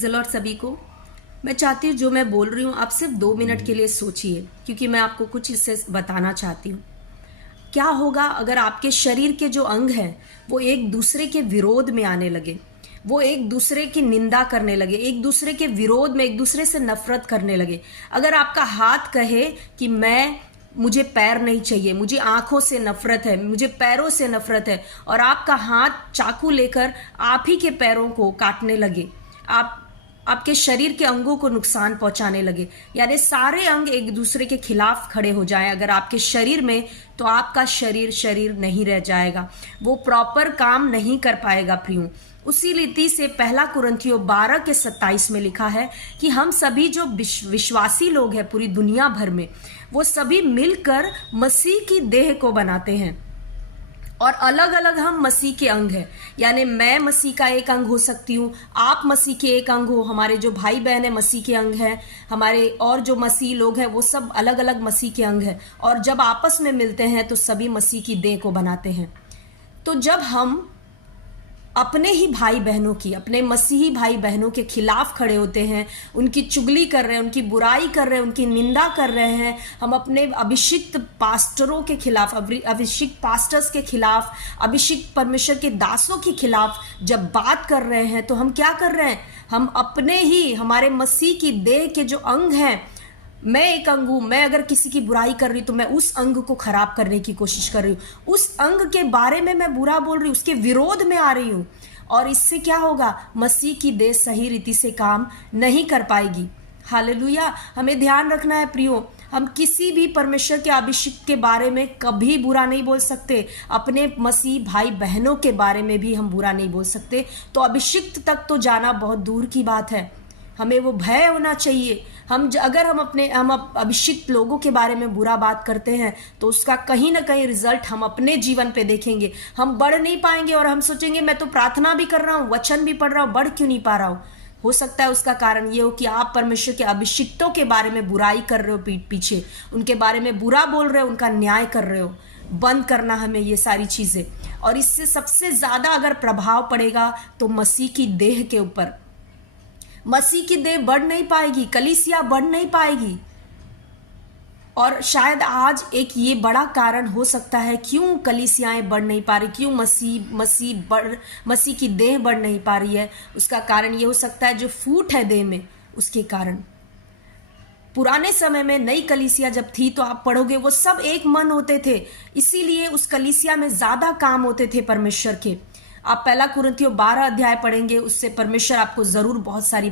Lord सभी को। मैं चाहती हूँ जो मैं बोल रही हूँ आप सिर्फ 2 मिनट के लिए सोचिए, क्योंकि मैं आपको कुछ इससे बताना चाहती हूँ। क्या होगा अगर आपके शरीर के जो अंग हैं वो एक दूसरे के विरोध में आने लगे, वो एक दूसरे की निंदा करने लगे, एक दूसरे के विरोध में एक दूसरे से नफरत करने लगे। अगर आपका हाथ कहे कि मुझे पैर नहीं चाहिए, मुझे आंखों से नफरत है, मुझे पैरों से नफरत है, और आपका हाथ चाकू लेकर आप ही के पैरों को काटने लगे, आपके शरीर के अंगों को नुकसान पहुंचाने लगे, यानी सारे अंग एक दूसरे के खिलाफ खड़े हो जाएं अगर आपके शरीर में, तो आपका शरीर नहीं रह जाएगा, वो प्रॉपर काम नहीं कर पाएगा प्रियो। उसी रीति से 1 कुरिन्थियों 12:27 में लिखा है कि हम सभी जो विश्वासी लोग हैं पूरी दुनिया भर में, वो सभी मिलकर मसीह की देह को बनाते हैं, और अलग अलग हम मसीह के अंग हैं। यानी मैं मसीह का एक अंग हो सकती हूँ, आप मसीह के एक अंग हो, हमारे जो भाई बहन है मसीह के अंग हैं, हमारे और जो मसीह लोग हैं वो सब अलग अलग मसीह के अंग हैं, और जब आपस में मिलते हैं तो सभी मसीह की देह को बनाते हैं। तो जब हम अपने ही भाई बहनों की, अपने मसीही भाई बहनों के खिलाफ खड़े होते हैं, उनकी चुगली कर रहे हैं, उनकी बुराई कर रहे हैं, उनकी निंदा कर रहे हैं, हम अपने अभिषिक्त पास्टरों के खिलाफ, अभिषिक्त पास्टर्स के खिलाफ, अभिषिक्त परमेश्वर के दासों के खिलाफ जब बात कर रहे हैं, तो हम क्या कर रहे हैं? हम अपने ही, हमारे मसीह की देह के जो अंग हैं, मैं एक अंग हूं, मैं अगर किसी की बुराई कर रही हूं तो मैं उस अंग को खराब करने की कोशिश कर रही हूं, उस अंग के बारे में मैं बुरा बोल रही हूं, उसके विरोध में आ रही हूं, और इससे क्या होगा? मसीह की देह सही रीति से काम नहीं कर पाएगी। हालेलुया। हमें ध्यान रखना है प्रियो, हम किसी भी परमेश्वर के अभिषिक्त के बारे में कभी बुरा नहीं बोल सकते, अपने मसीह भाई बहनों के बारे में भी हम बुरा नहीं बोल सकते। तो अभिषिक्त तक तो जाना बहुत दूर की बात है, हमें वो भय होना चाहिए। अगर हम अभिषिक्त लोगों के बारे में बुरा बात करते हैं तो उसका कहीं ना कहीं रिजल्ट हम अपने जीवन पे देखेंगे। हम बढ़ नहीं पाएंगे और हम सोचेंगे मैं तो प्रार्थना भी कर रहा हूँ, वचन भी पढ़ रहा हूँ, बढ़ क्यों नहीं पा रहा हूँ? हो सकता है उसका कारण ये हो कि आप परमेश्वर के अभिषिक्तों के बारे में बुराई कर रहे हो, पीठ पीछे उनके बारे में बुरा बोल रहे हो, उनका न्याय कर रहे हो। बंद करना हमें ये सारी चीजें, और इससे सबसे ज्यादा अगर प्रभाव पड़ेगा तो मसीह की देह के ऊपर। मसीह की देह बढ़ नहीं पाएगी, कलीसिया बढ़ नहीं पाएगी। और शायद आज एक ये बड़ा कारण हो सकता है क्यों कलीसियाएं बढ़ नहीं पा रही, क्यों मसीह की देह बढ़ नहीं पा रही है। उसका कारण ये हो सकता है जो फूट है देह में, उसके कारण। पुराने समय में नई कलीसिया जब थी तो आप पढ़ोगे वो सब एक मन होते थे, इसीलिए उस कलीसिया में ज्यादा काम होते थे परमेश्वर के। आप 1 कुरिन्थियों 12 अध्याय पढ़ेंगे, उससे परमेश्वर आपको जरूर बहुत सारी